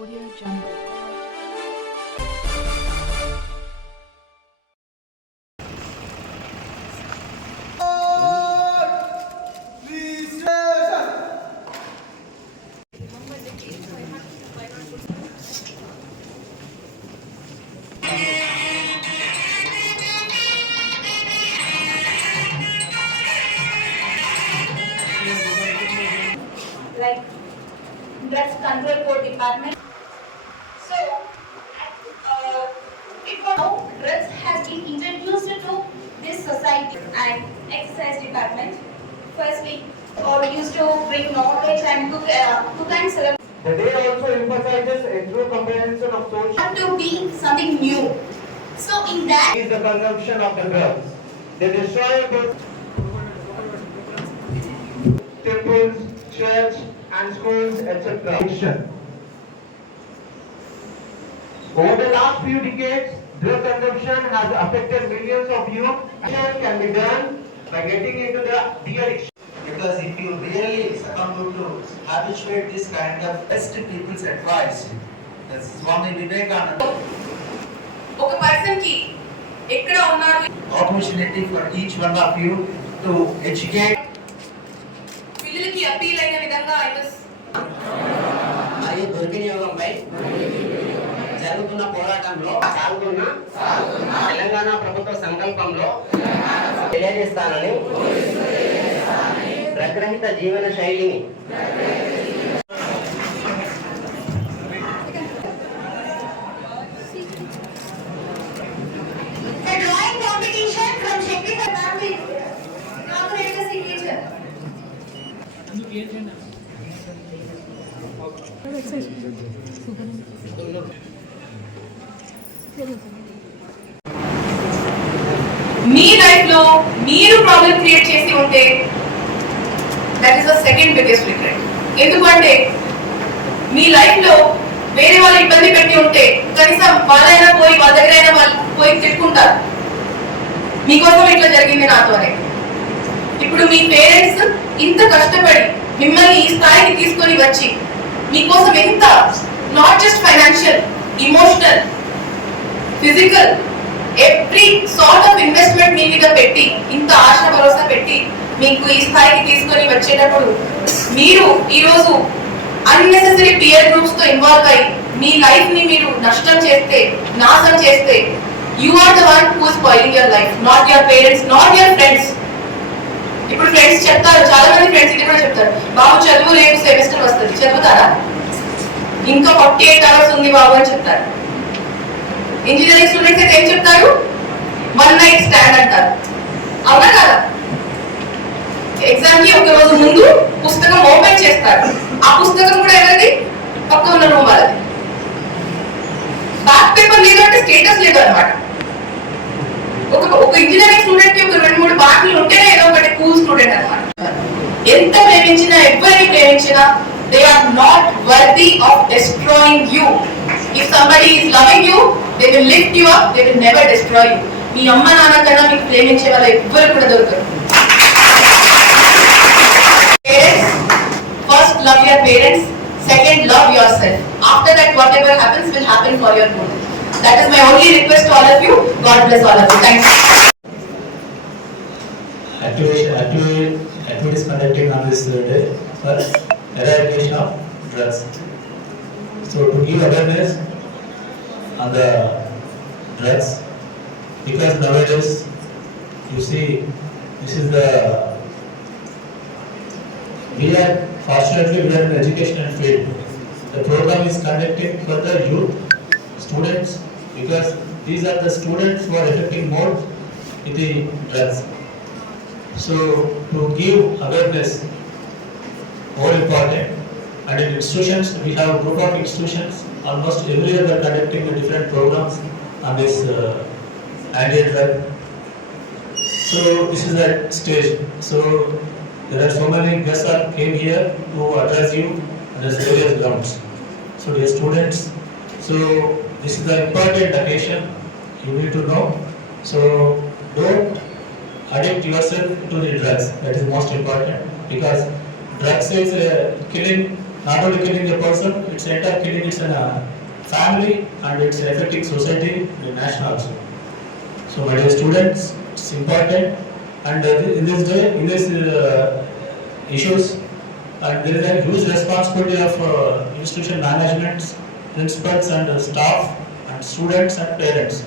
Audio Jungle. like breast control code department society and exercise department. Firstly, or used to bring knowledge and cook, uh, cook and serve. The day also emphasizes a true comprehension of social. Have to be something new. So in that is the consumption of the drugs. They destroy both temples, church, and schools, etc. Over the last few decades, Drug consumption has affected millions of youth. Action can be done by getting into the de-addiction. Because if you really succumb to habituate this kind of best people's advice, that's Swami Vivekananda. ఒక person కి ఎక్కడ ఉన్నారు opportunity for each one of you to educate పిల్లలకి appeal అయిన విధంగా I was దొరికిన యోగంపై అదుపున పోరాటంతో ఆలోచన సాధన తెలంగాణ ప్రభుత్వ సంకల్పంలో తెలియజేస్తాననే ఓరిస్ తెలియజేసామి రక్రహిత జీవన శైలిని దరచేసుకుని with the drawing position from శక్తి తరానికి నాట్రేట్ చేయ ချက် ను క్లియర్ చేయనా ఎక్ససైజ్ మీ లైఫ్ లో మీరు ప్రాబ్లం క్రియేట్ చేసి ఉంటే that is the second biggest regret ఎందుకంటే మీ లైఫ్ లో వేరే వాళ్ళు ఇబ్బంది పెట్టి ఉంటే కనీసం వాళ్ళైనా పోయి వాళ్ళ దగ్గరైనా వాళ్ళు పోయి తిట్టుకుంటారు మీకోసం ఇట్లా జరిగింది నాతోనే ఇప్పుడు మీ పేరెంట్స్ ఇంత కష్టపడి మిమ్మల్ని ఈ స్థాయికి తీసుకొని వచ్చి మీకోసం ఎంత not just financial emotional physical every sort of investment మీ మీద పెట్టి ఇంత ఆశ భరోసా పెట్టి మీకు ఈ స్థాయికి తీసుకొని వచ్చేటప్పుడు మీరు ఈరోజు అన్నెసెసరీ పియర్ గ్రూప్స్ తో ఇన్వాల్వ్ అయ్యి మీ లైఫ్ ని మీరు నష్టం చేస్తే నాశనం చేస్తే you are the one who spoiling your life not your parents not your friends ఇప్పుడు ఫ్రెండ్స్ చెప్తారు చాలా మంది ఫ్రెండ్స్ ఇది కూడా చెప్తారు బాబు చదువు రేపు సెమిస్టర్ వస్తుంది చదువుతారా ఇంకా ఫార్టీ ఎయిట్ అవర్స్ ఉంది బాబు అని చెప్తారు ఇంజనీరింగ్ స్టూడెంట్స్ అయితే ఏం చెప్తారు వన్ నైట్ స్టాండ్ అంటారు అవునా కదా ఎగ్జామ్ కి ఒక రోజు ముందు పుస్తకం ఓపెన్ చేస్తారు ఆ పుస్తకం కూడా ఎవరిది పక్క ఉన్న రూమ్ వాళ్ళది బ్యాక్ పేపర్ లేదు అంటే స్టేటస్ లేదు అనమాట ఒక ఒక ఇంజనీరింగ్ స్టూడెంట్ కి ఒక రెండు మూడు బాటలు ఉంటేనే ఏదో ఒకటి కూల్ స్టూడెంట్ అనమాట ఎంత ప్రేమించినా ఎవరిని ప్రేమించినా they are not worthy of destroying you if somebody is loving you they will lift you up they will never destroy you మీ అమ్మ నాన్న కన్నా మీకు ప్రేమించే వాళ్ళ ఎవ్వరు కూడా దొరకరు first love your parents second love yourself after that whatever happens will happen for your good that is my only request to all of you God bless all of you thanks activities conducting on this day for eradication of drugs. So to give awareness Uh, are the drugs because nowadays you see this is the we are fortunately we are in and field the program is conducted for the youth students because these are the students who are affecting more in the drugs so to give awareness more important and in institutions, we have a group of institutions, almost every year we are conducting different programs on this uh, anti-drug. So this is the stage. So there are so many guests that came here to address you on the various grounds. So dear students, so this is the important occasion you need to know. So don't addict yourself to the drugs. That is most important because drugs is uh, killing not only killing the person, it's entire killing its uh, family and it's affecting society and national also. So my dear students, it's important and uh, in this day, in this uh, issues, and there is a huge responsibility of uh, institution management, principals and uh, staff and students and parents.